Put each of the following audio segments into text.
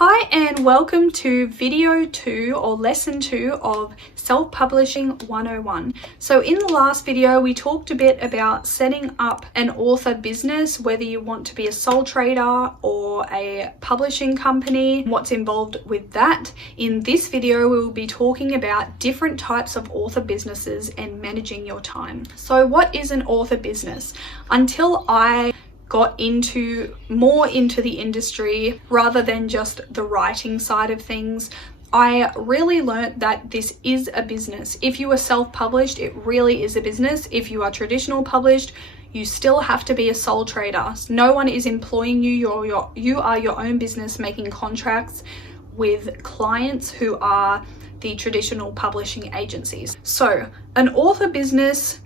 Hi and welcome to video 2 or lesson 2 of Self-Publishing 101. So in the last video we talked a bit about setting up an author business, whether you want to be a sole trader or a publishing company, what's involved with that. In this video we will be talking about different types of author businesses and managing your time. So what is an author business? Until I got more into the industry rather than just the writing side of things, I really learned that this is a business. If you are self-published, it really is a business. If you are traditional published, you still have to be a sole trader. No one is employing you. You are your own business, making contracts with clients who are the traditional publishing agencies. So an author business,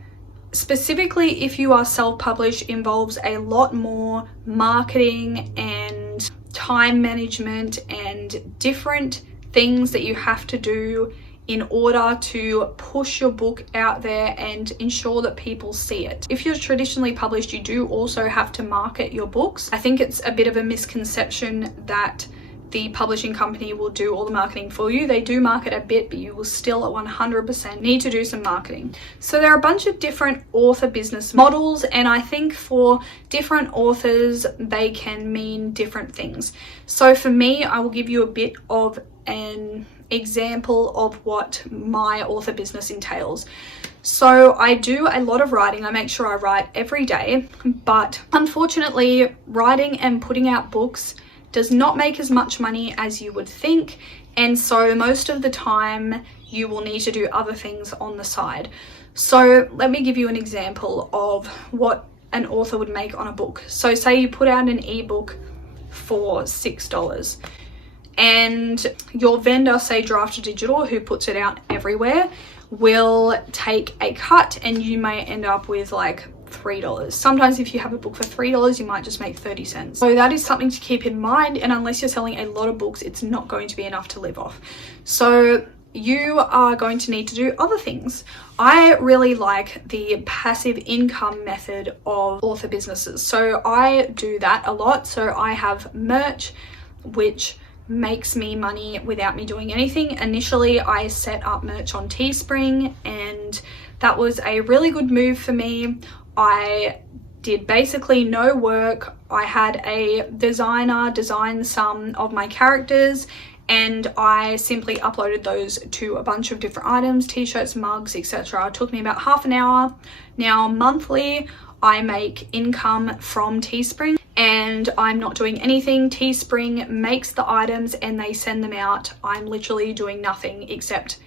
specifically if you are self-published, involves a lot more marketing and time management and different things that you have to do in order to push your book out there and ensure that people see it. If you're traditionally published, you do also have to market your books. I think it's a bit of a misconception that the publishing company will do all the marketing for you. They do market a bit, but you will still 100% need to do some marketing. So there are a bunch of different author business models, and I think for different authors, they can mean different things. So for me, I will give you a bit of an example of what my author business entails. So I do a lot of writing. I make sure I write every day, but unfortunately, writing and putting out books does not make as much money as you would think, and so most of the time you will need to do other things on the side. So let me give you an example of what an author would make on a book. So say you put out an ebook for $6 and your vendor, say Draft Digital, who puts it out everywhere, will take a cut and you may end up with like $3. Sometimes if you have a book for $3, you might just make 30 cents. So that is something to keep in mind, and unless you're selling a lot of books, it's not going to be enough to live off. So you are going to need to do other things. I really like the passive income method of author businesses. So I do that a lot. So I have merch, which makes me money without me doing anything. Initially, I set up merch on Teespring, and that was a really good move for me. I did basically no work. I had a designer design some of my characters, and I simply uploaded those to a bunch of different items, t-shirts, mugs, etc. It took me about half an hour. Now monthly, I make income from Teespring, and I'm not doing anything. Teespring makes the items and they send them out. I'm literally doing nothing except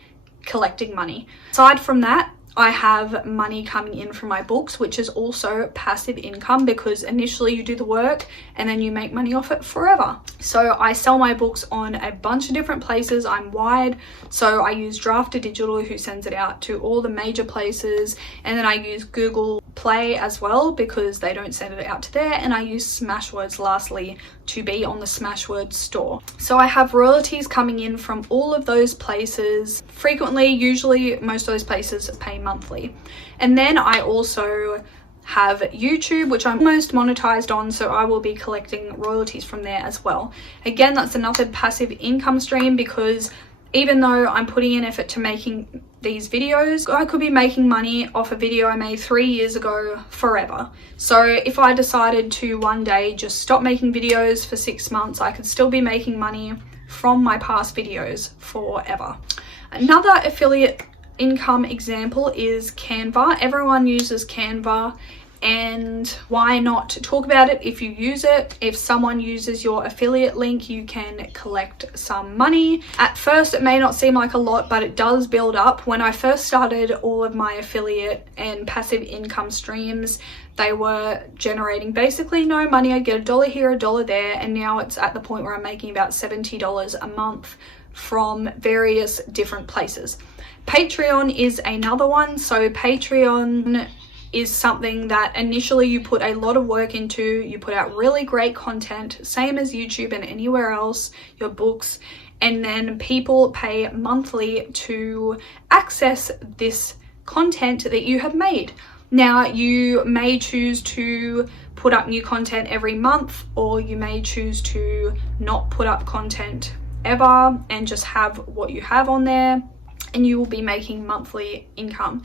collecting money. Aside from that, I have money coming in from my books, which is also passive income, because initially you do the work and then you make money off it forever. So I sell my books on a bunch of different places. I'm wide, so I use Draft Digital, who sends it out to all the major places, and then I use Google Play as well because they don't send it out to there, and I use Smashwords lastly to be on the Smashwords store. So I have royalties coming in from all of those places frequently. Usually most of those places pay monthly. And then I also have YouTube, which I'm almost monetized on, so I will be collecting royalties from there as well. Again, that's another passive income stream, because even though I'm putting in effort to making these videos, I could be making money off a video I made 3 years ago forever. So if I decided to one day just stop making videos for 6 months, I could still be making money from my past videos forever. Another affiliate income example is Canva. Everyone uses Canva, and why not talk about it if you use it? If someone uses your affiliate link, you can collect some money. At first it may not seem like a lot, but it does build up. When I first started all of my affiliate and passive income streams, they were generating basically no money. I'd get $1 here, $1 there, and now it's at the point where I'm making about $70 a month from various different places. Patreon is another one. So Patreon is something that initially you put a lot of work into. You put out really great content, same as YouTube and anywhere else, your books, and then people pay monthly to access this content that you have made. Now, you may choose to put up new content every month, or you may choose to not put up content ever and just have what you have on there, and you will be making monthly income.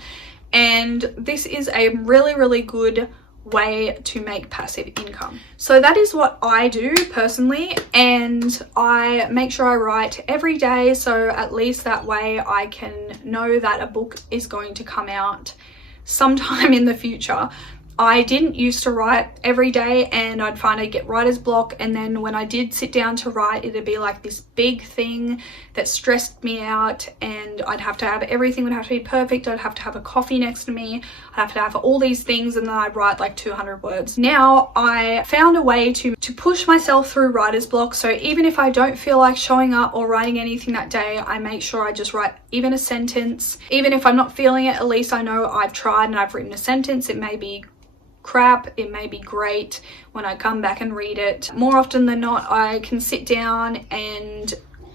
And this is a really, really good way to make passive income. So that is what I do personally, and I make sure I write every day, so at least that way I can know that a book is going to come out sometime in the future. I didn't used to write every day, and I'd find I'd get writer's block, and then when I did sit down to write, it'd be like this big thing that stressed me out, and I'd have to have everything would have to be perfect. I'd have to have a coffee next to me, I'd have to have all these things, and then I'd write like 200 words. Now I found a way to push myself through writer's block, so even if I don't feel like showing up or writing anything that day, I make sure I just write even a sentence. Even if I'm not feeling it, at least I know I've tried and I've written a sentence. It may be crap, it may be great when I come back and read it. More often than not, I can sit down and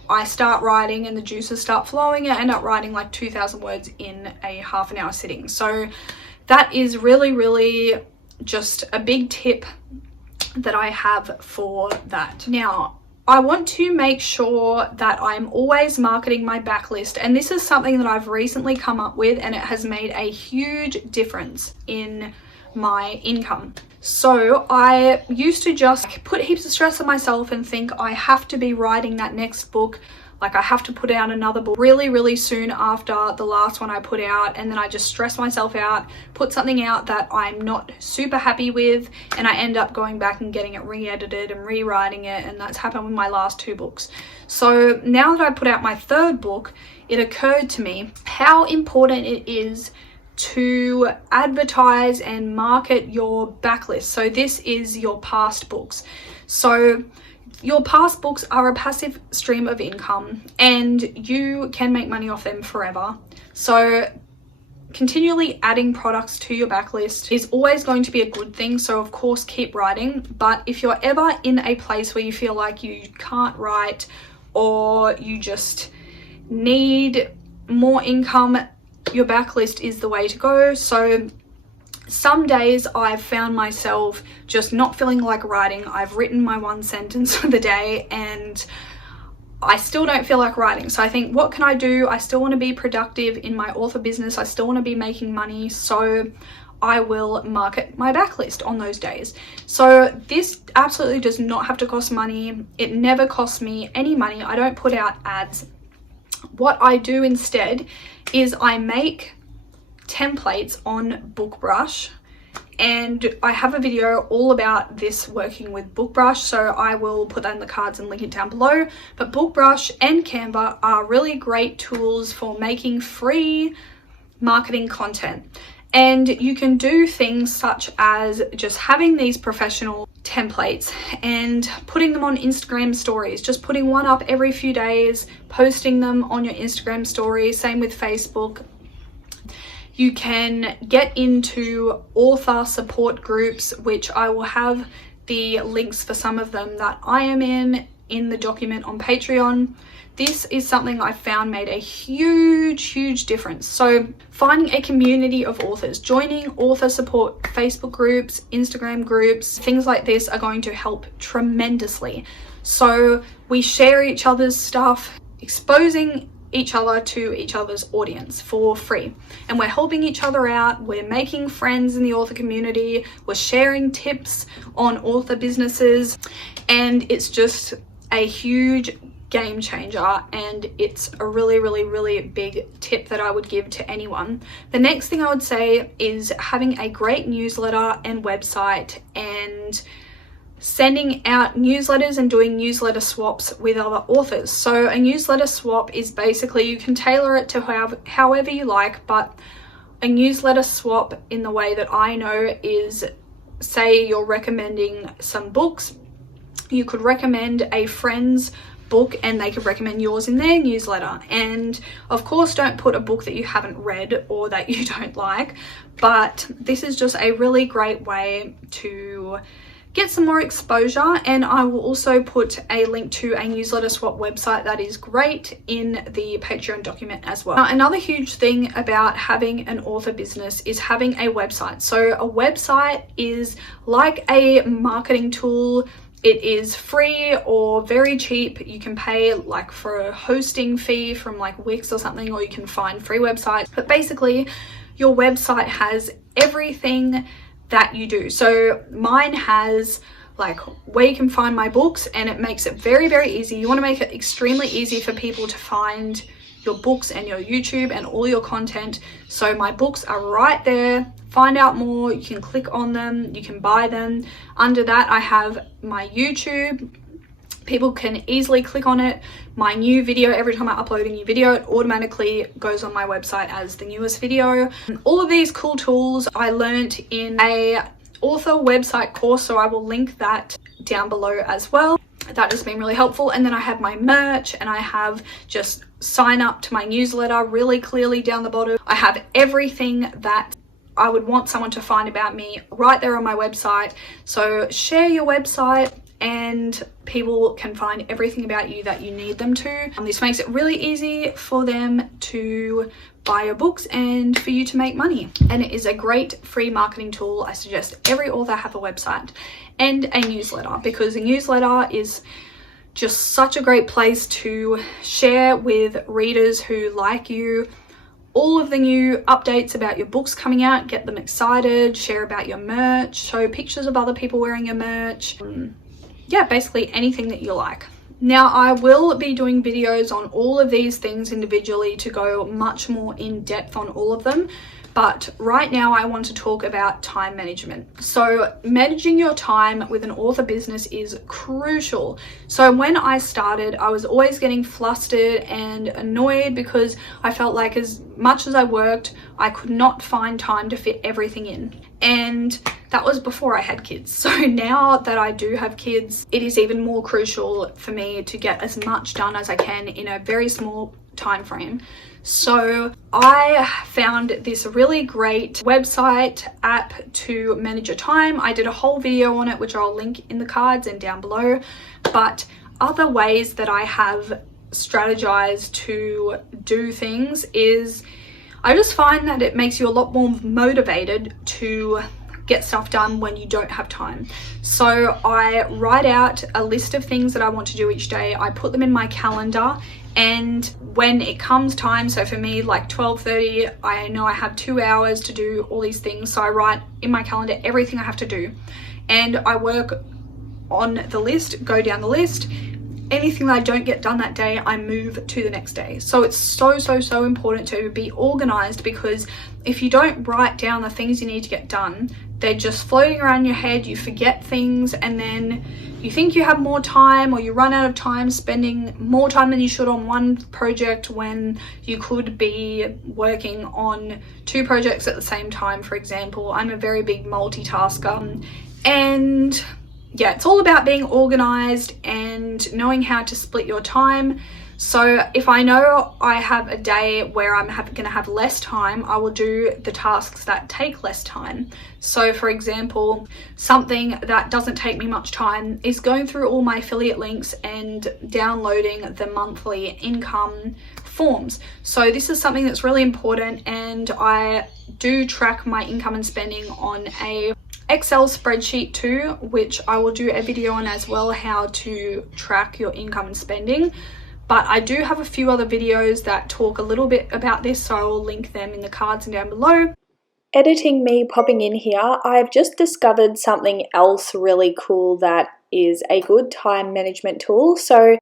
I start writing and the juices start flowing, and I end up writing like 2,000 words in a half an hour sitting. So that is really, really just a big tip that I have for that. Now, I want to make sure that I'm always marketing my backlist, and this is something that I've recently come up with, and it has made a huge difference in my income. So I used to just put heaps of stress on myself and think I have to be writing that next book, like I have to put out another book really, really soon after the last one I put out, and then I just stress myself out, put something out that I'm not super happy with, and I end up going back and getting it re-edited and rewriting it, and that's happened with my last 2 books. So now that I put out my 3rd book, it occurred to me how important it is to advertise and market your backlist. So this is your past books. So your past books are a passive stream of income, and you can make money off them forever. So continually adding products to your backlist is always going to be a good thing. So of course, keep writing. But if you're ever in a place where you feel like you can't write, or you just need more income, your backlist is the way to go. So some days I've found myself just not feeling like writing. I've written my 1 sentence for the day and I still don't feel like writing. So I think, what can I do? I still want to be productive in my author business. I still want to be making money. So I will market my backlist on those days. So this absolutely does not have to cost money. It never costs me any money. I don't put out ads. What I do instead is I make templates on BookBrush, and I have a video all about this working with BookBrush, so I will put that in the cards and link it down below. But BookBrush and Canva are really great tools for making free marketing content. And you can do things such as just having these professional templates and putting them on Instagram stories, just putting one up every few days, posting them on your Instagram stories. Same with Facebook. You can get into author support groups, which I will have the links for some of them that I am in the document on Patreon. This is something I found made a huge difference. So finding a community of authors, joining author support Facebook groups, Instagram groups, things like this are going to help tremendously. So we share each other's stuff, exposing each other to each other's audience for free, and we're helping each other out. We're making friends in the author community, we're sharing tips on author businesses, and it's just a huge game changer, and it's a really big tip that I would give to anyone. The next thing I would say is having a great newsletter and website, and sending out newsletters and doing newsletter swaps with other authors. So a newsletter swap is basically, you can tailor it to however you like, but a newsletter swap in the way that I know is, say you're recommending some books, you could recommend a friend's book and they could recommend yours in their newsletter. And of course, don't put a book that you haven't read or that you don't like, but this is just a really great way to get some more exposure. And I will also put a link to a newsletter swap website that is great in the Patreon document as well. Now, another huge thing about having an author business is having a website. So a website is like a marketing tool. It is free or very cheap. You can pay like for a hosting fee from like Wix or something, or you can find free websites. But basically, your website has everything that you do. So mine has like where you can find my books, and it makes it very, very easy. You want to make it extremely easy for people to find your books and your YouTube and all your content. So my books are right there. Find out more, you can click on them, you can buy them. Under that, I have my YouTube. People can easily click on it. My new video, every time I upload a new video, it automatically goes on my website as the newest video. All of these cool tools I learned in a author website course, so I will link that down below as well. That has been really helpful. And then I have my merch, and I have just sign up to my newsletter really clearly down the bottom. I have everything that I would want someone to find about me right there on my website. So share your website and people can find everything about you that you need them to. This makes it really easy for them to buy your books and for you to make money. And it is a great free marketing tool. I suggest every author have a website and a newsletter, because a newsletter is just such a great place to share with readers who like you all of the new updates about your books coming out, get them excited, share about your merch, show pictures of other people wearing your merch. Yeah, basically anything that you like. Now, I will be doing videos on all of these things individually to go much more in depth on all of them. But right now I want to talk about time management. So managing your time with an author business is crucial. So when I started, I was always getting flustered and annoyed because I felt like as much as I worked, I could not find time to fit everything in. And that was before I had kids. So now that I do have kids, it is even more crucial for me to get as much done as I can in a very small time frame. So I found this really great website app to manage your time. I did a whole video on it, which I'll link in the cards and down below. But other ways that I have strategized to do things is I just find that it makes you a lot more motivated to get stuff done when you don't have time. So I write out a list of things that I want to do each day. I put them in my calendar, and when it comes time, so for me like 12:30, I know I have 2 hours to do all these things. So I write in my calendar everything I have to do, and I work on the list, go down the list. Anything that I don't get done that day, I move to the next day. So it's so important to be organized, because if you don't write down the things you need to get done, they're just floating around your head. You forget things, and then you think you have more time, or you run out of time spending more time than you should on one project when you could be working on 2 projects at the same time, for example. I'm a very big multitasker, and yeah, it's all about being organized and knowing how to split your time. So if I know I have a day where I'm going to have less time, I will do the tasks that take less time. So for example, something that doesn't take me much time is going through all my affiliate links and downloading the monthly income forms. So this is something that's really important, and I do track my income and spending on a Excel spreadsheet too, which I will do a video on as well, how to track your income and spending. But I do have a few other videos that talk a little bit about this, so I will link them in the cards and down below. Editing me popping in here, I've just discovered something else really cool that is a good time management tool. So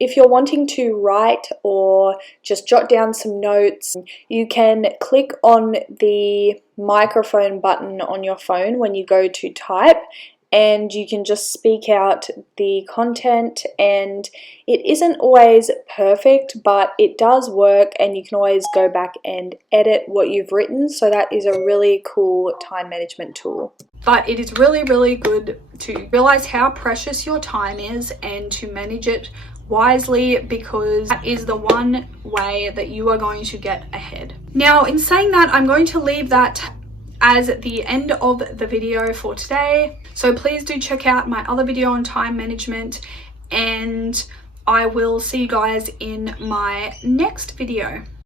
if you're wanting to write or just jot down some notes, you can click on the microphone button on your phone when you go to type, and you can just speak out the content. And it isn't always perfect, but it does work, and you can always go back and edit what you've written. So that is a really cool time management tool. But it is really good to realize how precious your time is and to manage it wisely, because that is the one way that you are going to get ahead. Now, in saying that, I'm going to leave that as the end of the video for today. So please do check out my other video on time management, and I will see you guys in my next video.